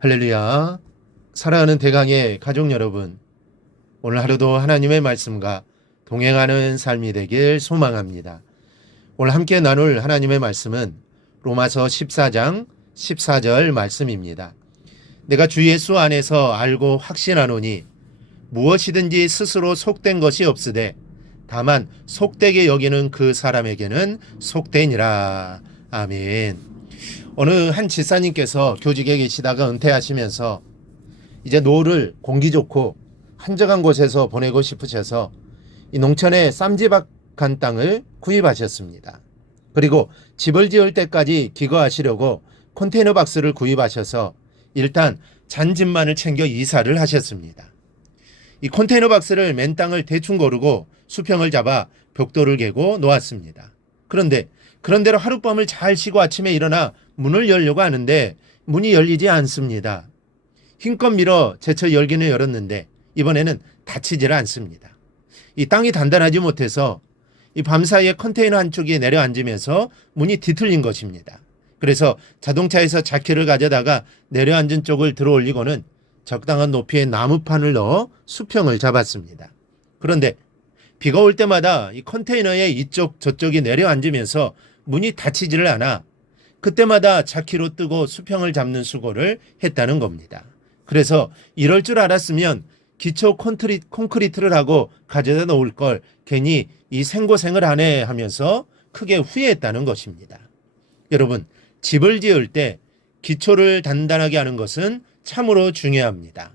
할렐루야. 사랑하는 대강의 가족 여러분, 오늘 하루도 하나님의 말씀과 동행하는 삶이 되길 소망합니다. 오늘 함께 나눌 하나님의 말씀은 로마서 14장 14절 말씀입니다. 내가 주 예수 안에서 알고 확신하노니 무엇이든지 스스로 속된 것이 없으되 다만 속되게 여기는 그 사람에게는 속되니라. 아멘. 어느 한 집사님께서 교직에 계시다가 은퇴하시면서 이제 노후를 공기 좋고 한적한 곳에서 보내고 싶으셔서 이 농촌에 쌈지박한 땅을 구입하셨습니다. 그리고 집을 지을 때까지 기거하시려고 컨테이너 박스를 구입하셔서 일단 잔집만을 챙겨 이사를 하셨습니다. 이 컨테이너 박스를 맨 땅을 대충 고르고 수평을 잡아 벽돌을 개고 놓았습니다. 그런대로 하룻밤을 잘 쉬고 아침에 일어나 문을 열려고 하는데 문이 열리지 않습니다. 힘껏 밀어 제쳐 열기는 열었는데 이번에는 닫히질 않습니다. 이 땅이 단단하지 못해서 이 밤사이에 컨테이너 한쪽에 내려앉으면서 문이 뒤틀린 것입니다. 그래서 자동차에서 자키를 가져다가 내려앉은 쪽을 들어 올리고는 적당한 높이의 나무판을 넣어 수평을 잡았습니다. 그런데 비가 올 때마다 이 컨테이너의 이쪽 저쪽이 내려앉으면서 문이 닫히지를 않아 그때마다 자키로 뜨고 수평을 잡는 수고를 했다는 겁니다. 그래서 이럴 줄 알았으면 기초 콘크리트를 하고 가져다 놓을 걸 괜히 이 생고생을 하네 하면서 크게 후회했다는 것입니다. 여러분, 집을 지을 때 기초를 단단하게 하는 것은 참으로 중요합니다.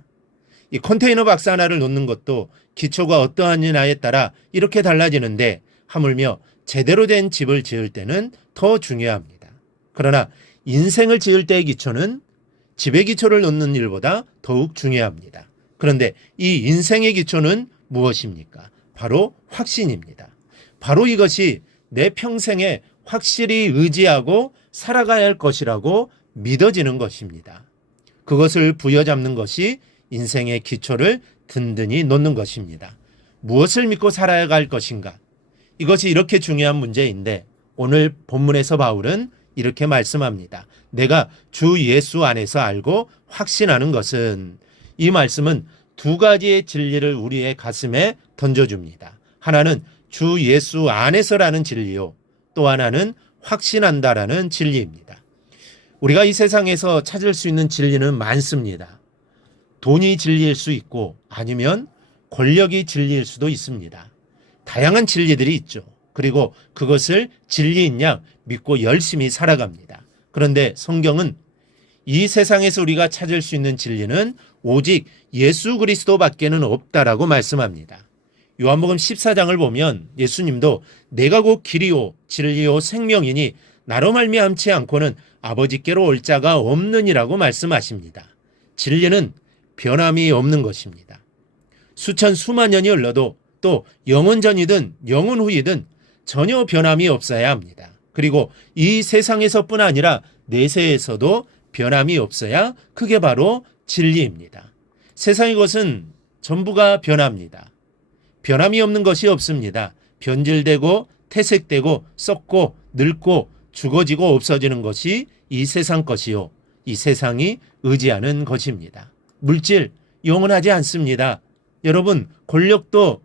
이 컨테이너 박스 하나를 놓는 것도 기초가 어떠하냐에 따라 이렇게 달라지는데 하물며 제대로 된 집을 지을 때는 더 중요합니다. 그러나 인생을 지을 때의 기초는 집의 기초를 놓는 일보다 더욱 중요합니다. 그런데 이 인생의 기초는 무엇입니까? 바로 확신입니다. 바로 이것이 내 평생에 확실히 의지하고 살아가야 할 것이라고 믿어지는 것입니다. 그것을 부여잡는 것이 인생의 기초를 든든히 놓는 것입니다. 무엇을 믿고 살아야 할 것인가? 이것이 이렇게 중요한 문제인데 오늘 본문에서 바울은 이렇게 말씀합니다. 내가 주 예수 안에서 알고 확신하는 것은, 이 말씀은 두 가지의 진리를 우리의 가슴에 던져줍니다. 하나는 주 예수 안에서라는 진리요, 또 하나는 확신한다라는 진리입니다. 우리가 이 세상에서 찾을 수 있는 진리는 많습니다. 돈이 진리일 수 있고 아니면 권력이 진리일 수도 있습니다. 다양한 진리들이 있죠. 그리고 그것을 진리인 양 믿고 열심히 살아갑니다. 그런데 성경은 이 세상에서 우리가 찾을 수 있는 진리는 오직 예수 그리스도밖에는 없다라고 말씀합니다. 요한복음 14장을 보면 예수님도 내가 곧 길이요 진리요 생명이니 나로 말미암지 않고는 아버지께로 올 자가 없느니라고 말씀하십니다. 진리는 변함이 없는 것입니다. 수천 수만 년이 흘러도 또 영원 전이든 영원 후이든 전혀 변함이 없어야 합니다. 그리고 이 세상에서뿐 아니라 내세에서도 변함이 없어야 그게 바로 진리입니다. 세상의 것은 전부가 변합니다. 변함이 없는 것이 없습니다. 변질되고 퇴색되고 썩고 늙고 죽어지고 없어지는 것이 이 세상 것이요, 이 세상이 의지하는 것입니다. 물질 영원하지 않습니다. 여러분, 권력도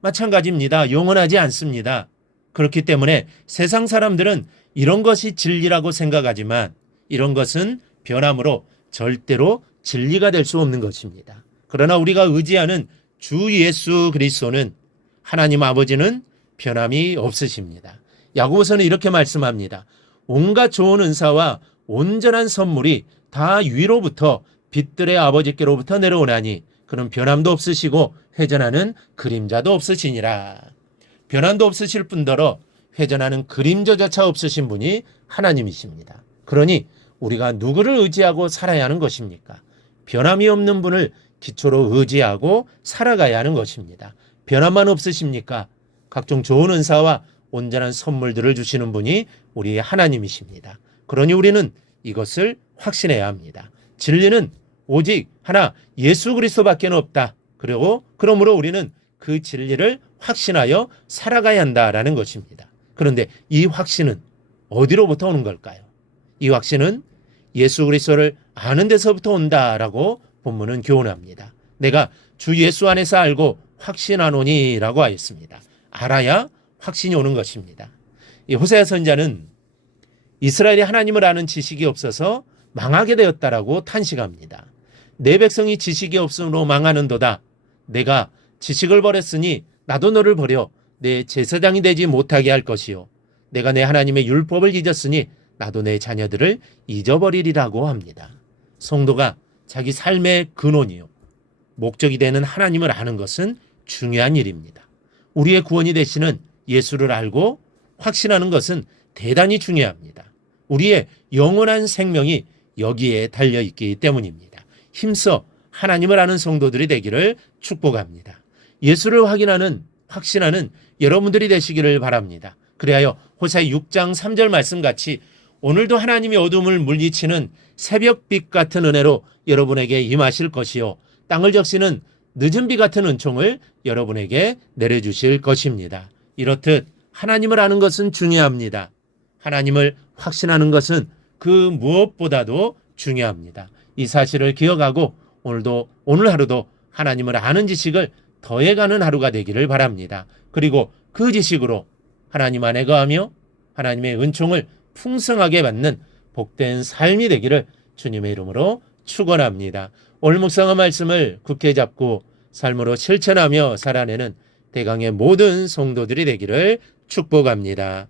마찬가지입니다. 영원하지 않습니다. 그렇기 때문에 세상 사람들은 이런 것이 진리라고 생각하지만 이런 것은 변함으로 절대로 진리가 될 수 없는 것입니다. 그러나 우리가 의지하는 주 예수 그리스도는, 하나님 아버지는 변함이 없으십니다. 야고보서는 이렇게 말씀합니다. 온갖 좋은 은사와 온전한 선물이 다 위로부터 빛들의 아버지께로부터 내려오나니 그는 변함도 없으시고 회전하는 그림자도 없으시니라. 변함도 없으실 뿐더러 회전하는 그림자조차 없으신 분이 하나님이십니다. 그러니 우리가 누구를 의지하고 살아야 하는 것입니까? 변함이 없는 분을 기초로 의지하고 살아가야 하는 것입니다. 변함만 없으십니까? 각종 좋은 은사와 온전한 선물들을 주시는 분이 우리 하나님이십니다. 그러니 우리는 이것을 확신해야 합니다. 진리는 오직 하나 예수 그리스도밖에 없다. 그리고 그러므로 우리는 그 진리를 확신하여 살아가야 한다라는 것입니다. 그런데 이 확신은 어디로부터 오는 걸까요? 이 확신은 예수 그리스도를 아는 데서부터 온다라고 본문은 교훈합니다. 내가 주 예수 안에서 알고 확신하노니라고 하였습니다. 알아야 확신이 오는 것입니다. 이 호세아 선지자는 이스라엘이 하나님을 아는 지식이 없어서 망하게 되었다라고 탄식합니다. 내 백성이 지식이 없으므로 망하는도다. 내가 지식을 버렸으니 나도 너를 버려 내 제사장이 되지 못하게 할 것이요. 내가 내 하나님의 율법을 잊었으니 나도 내 자녀들을 잊어버리리라고 합니다. 성도가 자기 삶의 근원이요, 목적이 되는 하나님을 아는 것은 중요한 일입니다. 우리의 구원이 되시는 예수를 알고 확신하는 것은 대단히 중요합니다. 우리의 영원한 생명이 여기에 달려있기 때문입니다. 힘써 하나님을 아는 성도들이 되기를 축복합니다. 예수를 확신하는 여러분들이 되시기를 바랍니다. 그리하여 호세아 6장 3절 말씀같이 오늘도 하나님이 어둠을 물리치는 새벽빛 같은 은혜로 여러분에게 임하실 것이요, 땅을 적시는 늦은 비 같은 은총을 여러분에게 내려주실 것입니다. 이렇듯 하나님을 아는 것은 중요합니다. 하나님을 확신하는 것은 그 무엇보다도 중요합니다. 이 사실을 기억하고 오늘 하루도 하나님을 아는 지식을 더해가는 하루가 되기를 바랍니다. 그리고 그 지식으로 하나님 안에 거하며 하나님의 은총을 풍성하게 받는 복된 삶이 되기를 주님의 이름으로 축원합니다. 오늘 묵상한 말씀을 굳게 잡고 삶으로 실천하며 살아내는 대강의 모든 성도들이 되기를 축복합니다.